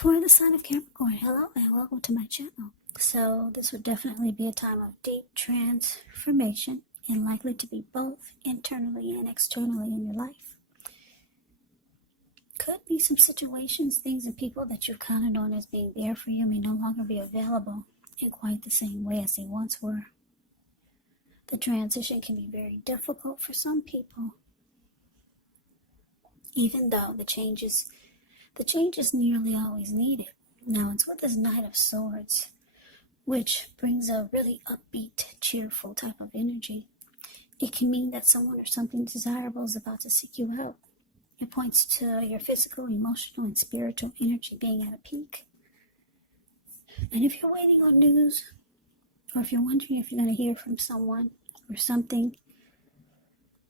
For the sign of Capricorn, hello and welcome to my channel. So this would definitely be a time of deep transformation and likely to be both internally and externally in your life. Could be some situations, things, and people that you've counted on as being there for you may no longer be available in quite the same way as they once were. The transition can be very difficult for some people, even though the change is nearly always needed. Now it's with this Knight of Swords, which brings a really upbeat, cheerful type of energy. It can mean that someone or something desirable is about to seek you out. It points to your physical, emotional, and spiritual energy being at a peak. And if you're waiting on news, or if you're wondering if you're going to hear from someone or something,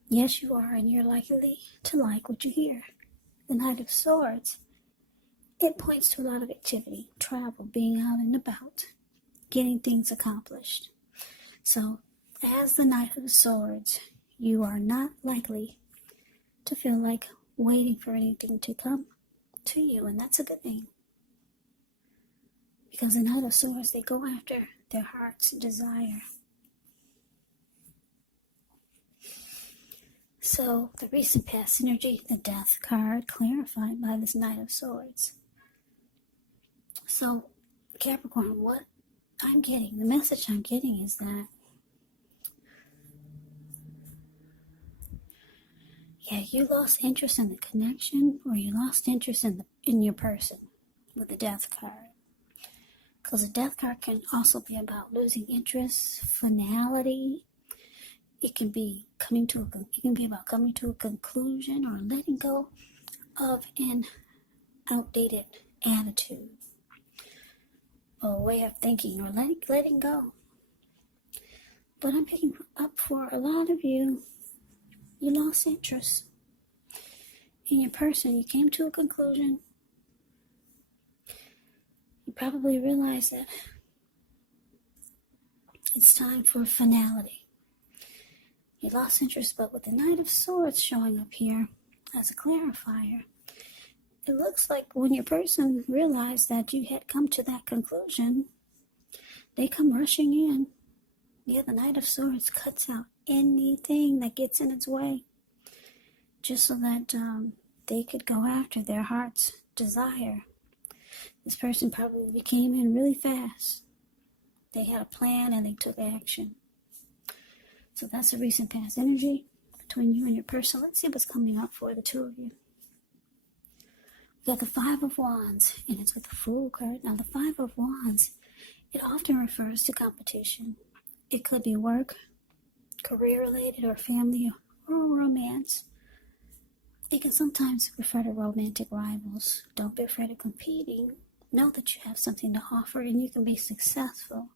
yes, you are, and you're likely to like what you hear. The Knight of Swords, it points to a lot of activity, travel, being out and about, getting things accomplished. So, as the Knight of Swords, you are not likely to feel like waiting for anything to come to you, and that's a good thing. Because the Knight of Swords, they go after their heart's desire. So, the recent past energy, the Death card, clarified by this Knight of Swords. So, Capricorn, what I'm getting, the message I'm getting is that, you lost interest in the connection, or you lost interest in your person with the Death card. Because the Death card can also be about losing interest, finality. It can be about coming to a conclusion or letting go of an outdated attitude or way of thinking, or letting go. But I'm picking up for a lot of you, you lost interest in your person. You came to a conclusion. You probably realized that it's time for finality. You lost interest, but with the Knight of Swords showing up here as a clarifier, it looks like when your person realized that you had come to that conclusion, they come rushing in. Yeah, the Knight of Swords cuts out anything that gets in its way, just so that they could go after their heart's desire. This person probably came in really fast. They had a plan and they took action. So that's the recent past energy between you and your person. Let's see what's coming up for the two of you. We got the Five of Wands, and it's with the Fool card. Now, the Five of Wands, it often refers to competition. It could be work, career-related, or family, or romance. It can sometimes refer to romantic rivals. Don't be afraid of competing. Know that you have something to offer, and you can be successful.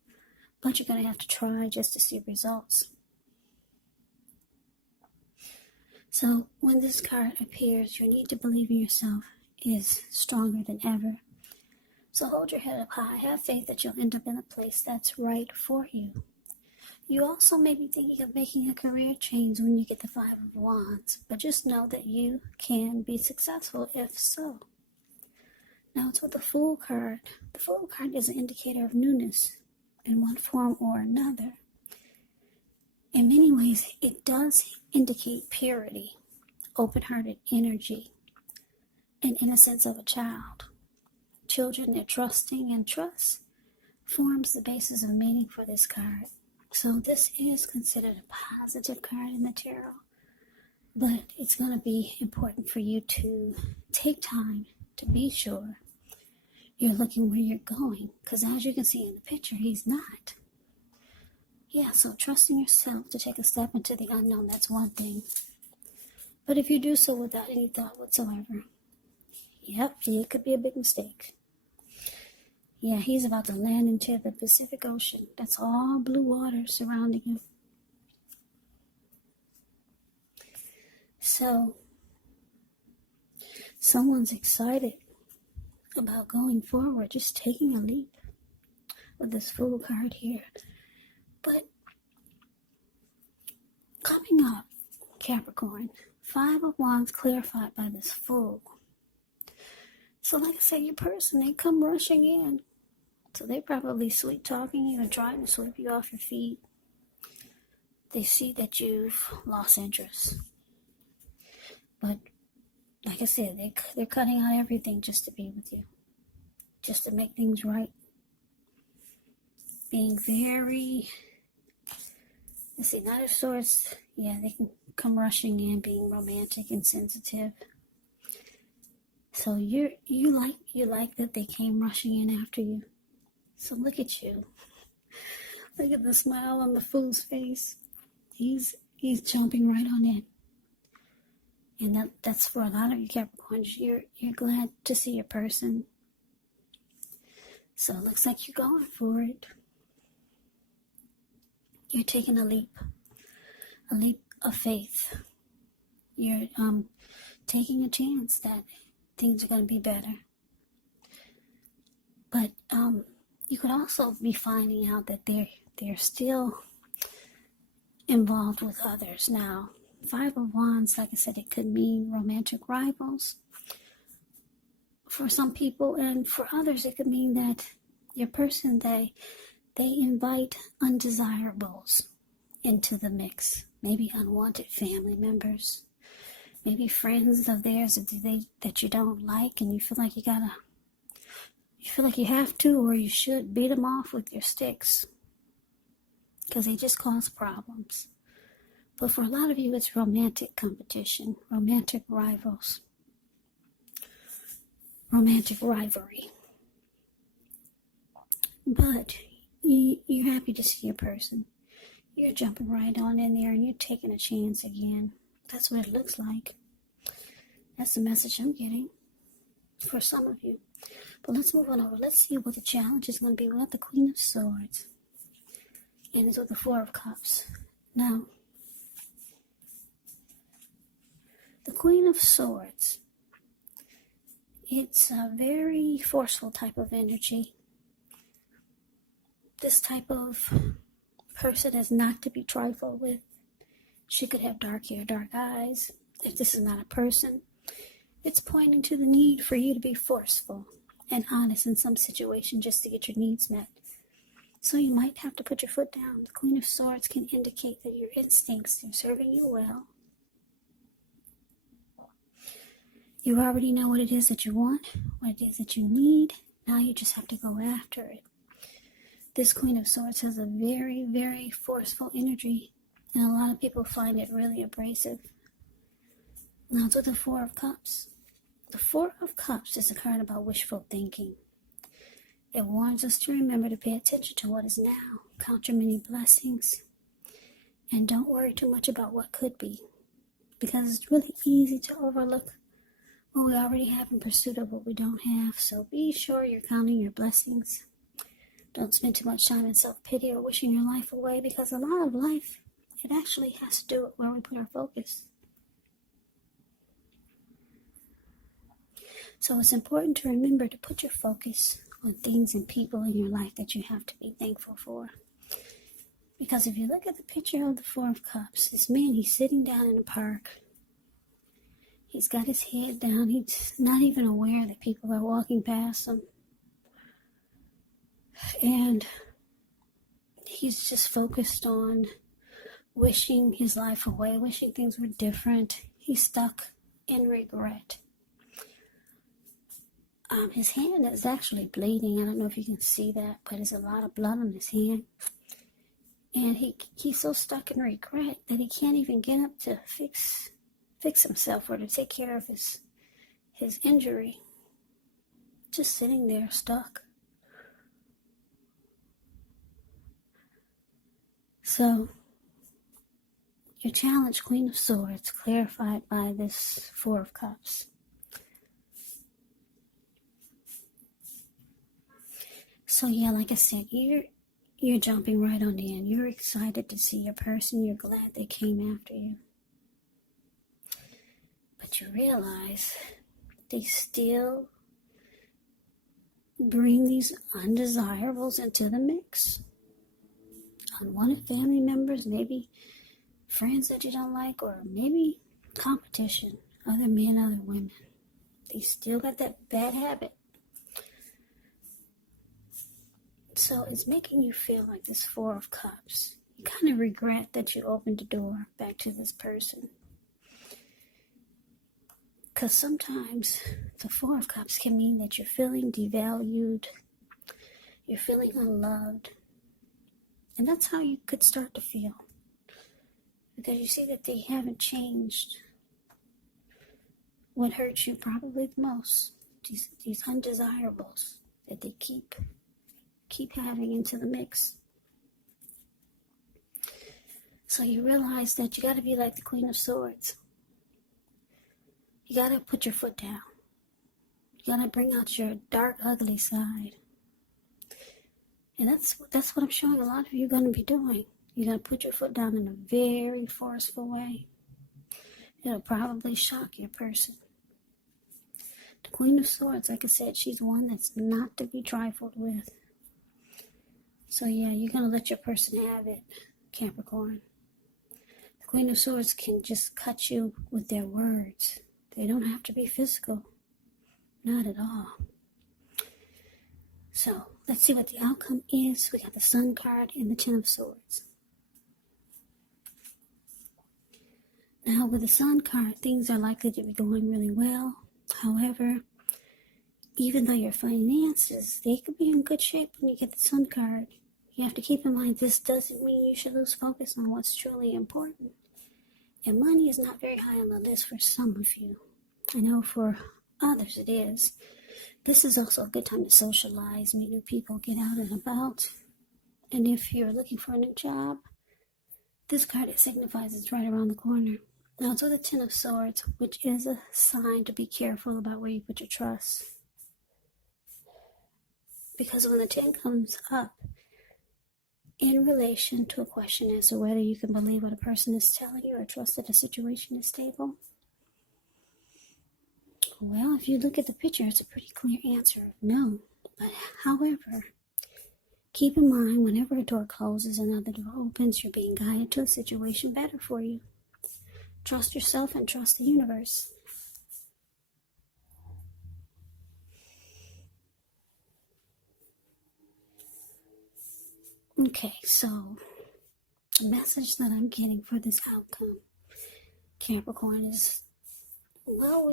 But you're going to have to try just to see results. So when this card appears, your need to believe in yourself is stronger than ever. So hold your head up high. Have faith that you'll end up in a place that's right for you. You also may be thinking of making a career change when you get the Five of Wands, but just know that you can be successful if so. Now it's with the Fool card. The Fool card is an indicator of newness in one form or another. In many ways, it does indicate purity, open-hearted energy, and innocence of a child. Children, they're trusting, and trust forms the basis of meaning for this card. So this is considered a positive card in the tarot, but it's going to be important for you to take time to be sure you're looking where you're going, because as you can see in the picture, he's not. Yeah, so trusting yourself to take a step into the unknown, that's one thing. But if you do so without any thought whatsoever, it could be a big mistake. Yeah, he's about to land into the Pacific Ocean. That's all blue water surrounding him. So, someone's excited about going forward, just taking a leap with this Fool card here. But coming up, Capricorn, Five of Wands clarified by this Fool. So like I said, your person, they come rushing in. So they're probably sweet talking you and trying to sweep you off your feet. They see that you've lost interest. But like I said, they're cutting out everything just to be with you. Just to make things right. Being very, let's see, Knight of Swords, yeah, they can come rushing in, being romantic and sensitive. So you like that they came rushing in after you. So look at you. Look at the smile on the fool's face. He's jumping right on in. And that's for a lot of you Capricorns. You're glad to see your person. So it looks like you're going for it. You're taking a leap of faith. You're taking a chance that things are going to be better. But you could also be finding out that they're still involved with others. Now, Five of Wands, like I said, it could mean romantic rivals for some people, and for others it could mean that your person, they invite undesirables into the mix. Maybe unwanted family members, maybe friends of theirs that you don't like, and you feel like you have to, or you should beat them off with your sticks because they just cause problems. But for a lot of you, it's romantic competition, romantic rivals, romantic rivalry. But you're happy to see your person. You're jumping right on in there and you're taking a chance again. That's what it looks like. That's the message I'm getting for some of you. But let's move on over. Let's see what the challenge is going to be. We got the Queen of Swords. And it's with the Four of Cups. Now, the Queen of Swords, it's a very forceful type of energy. This type of person is not to be trifled with. She could have dark hair, dark eyes. If this is not a person, it's pointing to the need for you to be forceful and honest in some situation just to get your needs met. So you might have to put your foot down. The Queen of Swords can indicate that your instincts are serving you well. You already know what it is that you want, what it is that you need. Now you just have to go after it. This Queen of Swords has a very, very forceful energy, and a lot of people find it really abrasive. Now it's with the Four of Cups. The Four of Cups is a card about wishful thinking. It warns us to remember to pay attention to what is now, count your many blessings, and don't worry too much about what could be, because it's really easy to overlook what we already have in pursuit of what we don't have. So be sure you're counting your blessings. Don't spend too much time in self-pity or wishing your life away, because a lot of life, it actually has to do with where we put our focus. So it's important to remember to put your focus on things and people in your life that you have to be thankful for. Because if you look at the picture of the Four of Cups, this man, he's sitting down in a park. He's got his head down. He's not even aware that people are walking past him. And he's just focused on wishing his life away, wishing things were different. He's stuck in regret. His hand is actually bleeding. I don't know if you can see that, but there's a lot of blood on his hand. And he's so stuck in regret that he can't even get up to fix himself or to take care of his injury. Just sitting there stuck. So, your challenge, Queen of Swords, clarified by this Four of Cups. So yeah, like I said, you're jumping right on in. You're excited to see your person. You're glad they came after you. But you realize they still bring these undesirables into the mix. Unwanted family members, maybe friends that you don't like, or maybe competition, other men, other women. They still got that bad habit. So it's making you feel like this Four of Cups. You kind of regret that you opened the door back to this person. Because sometimes the Four of Cups can mean that you're feeling devalued, you're feeling unloved. And that's how you could start to feel. Because you see that they haven't changed what hurts you probably the most. These undesirables that they keep having into the mix. So you realize that you got to be like the Queen of Swords. You got to put your foot down. You got to bring out your dark, ugly side. And that's what I'm showing a lot of you are going to be doing. You're going to put your foot down in a very forceful way. It'll probably shock your person. The Queen of Swords, like I said, she's one that's not to be trifled with. So yeah, you're going to let your person have it, Capricorn. The Queen of Swords can just cut you with their words. They don't have to be physical. Not at all. So, let's see what the outcome is. We got the Sun card and the Ten of Swords. Now, with the Sun card, things are likely to be going really well. However, even though your finances, they could be in good shape when you get the Sun card, you have to keep in mind this doesn't mean you should lose focus on what's truly important. And money is not very high on the list for some of you. I know for others it is. This is also a good time to socialize, meet new people, get out and about. And if you're looking for a new job, this card, it signifies it's right around the corner. Now it's with the Ten of Swords, which is a sign to be careful about where you put your trust. Because when the 10 comes up, in relation to a question as to whether you can believe what a person is telling you or trust that a situation is stable, well, if you look at the picture, it's a pretty clear answer of no. But however, keep in mind whenever a door closes and another door opens, you're being guided to a situation better for you. Trust yourself and trust the universe. Okay, so the message that I'm getting for this outcome, Capricorn, is well,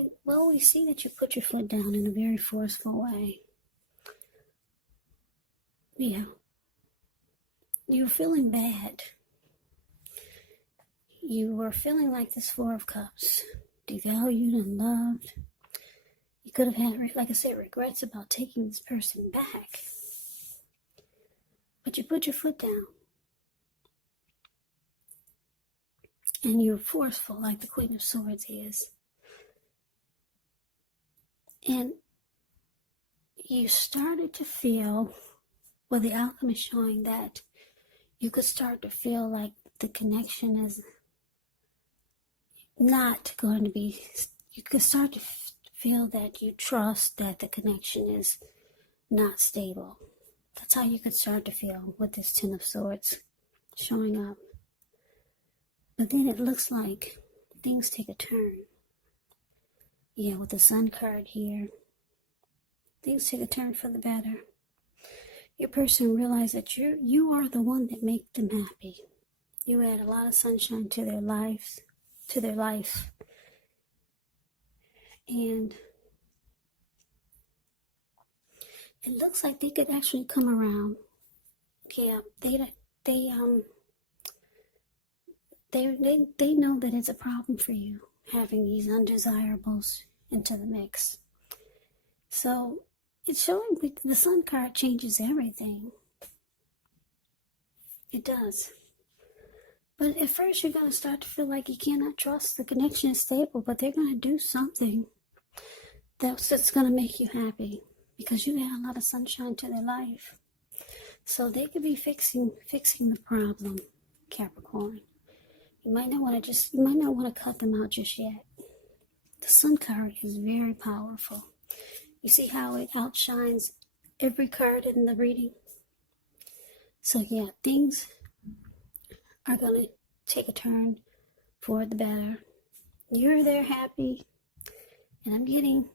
we see that you put your foot down in a very forceful way. Yeah. You're feeling bad. You were feeling like this Four of Cups, devalued and loved. You could have had, like I said, regrets about taking this person back. But you put your foot down. And you're forceful like the Queen of Swords is. And you started to feel, well, the outcome is showing that you could start to feel like the connection is not going to be, you could start to feel that you trust that the connection is not stable. That's how you could start to feel with this Ten of Swords showing up. But then it looks like things take a turn. Yeah, with the Sun card here, things take a turn for the better. Your person realizes that you are the one that makes them happy. You add a lot of sunshine to their life. And it looks like they could actually come around. Yeah, they know that it's a problem for you having these undesirables into the mix. So it's showing the Sun card changes everything. It does. But at first you're going to start to feel like you cannot trust the connection is stable, but they're going to do something that's going to make you happy because you add a lot of sunshine to their life. So they could be fixing the problem, Capricorn. You might not want to cut them out just yet. The Sun card is very powerful. You see how it outshines every card in the reading? So yeah, things are going to take a turn for the better. You're there happy, and I'm getting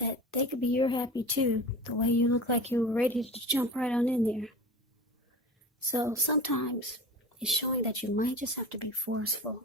that they could be your happy too, the way you look like you were ready to jump right on in there. So sometimes it's showing that you might just have to be forceful.